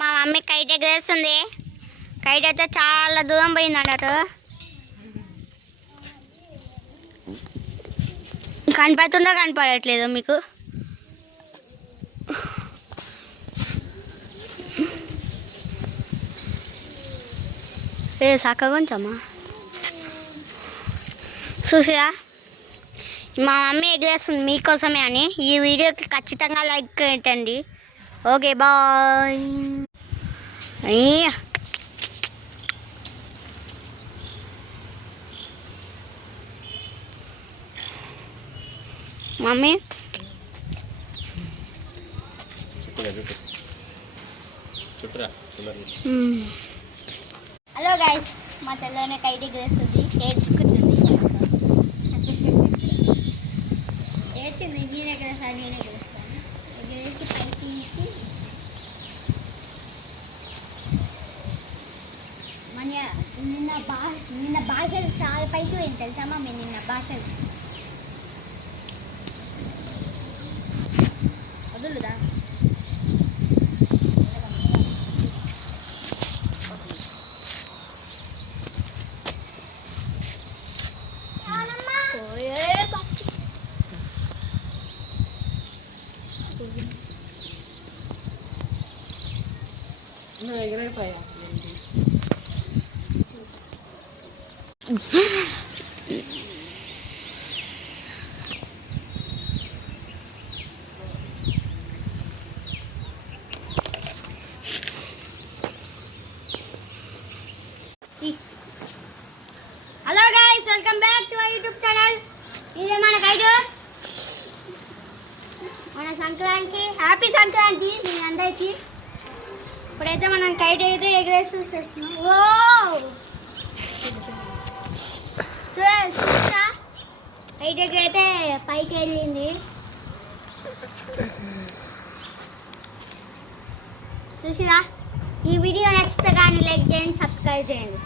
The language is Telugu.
మా మమ్మీ కైట్ ఎగరేస్తుంది. కైట్ అయితే చాలా దూరం పోయింది అన్నట్టు. కనపడుతుందో కనపడట్లేదు మీకు? చక్కగా కొంచెమా చూసిరా, మా మమ్మీ ఎగరేస్తుంది మీకోసమే అని. ఈ వీడియోకి ఖచ్చితంగా లైక్ పెట్టండి. Okay bye. Mummy hello guys, మా తెల్లనే కైట్ ఎగరేస్తుంది. ఏడ్చింది. నేను ఎగరేస్తాను ఎగరేసి పైకి మన నిన్న భాషలు చాలా పైకి పోయింది తెలుసా మమ్మీ? నిన్న భాషలు వదులుదా? Hello guys, welcome back to our YouTube channel. ఇదే మన కైట్. మన సంక్రాంతి, హ్యాపీ సంక్రాంతి మీ అందరికీ. ఇప్పుడైతే మనం కైట్ అయితే ఎగరేస్తున్నాం. ఓ చూసా, కైట్ ఎగరైతే పైకి వెళ్ళింది. చూసిరా, ఈ వీడియో నచ్చితే కానీ లైక్ చేయండి, సబ్స్క్రైబ్ చేయండి.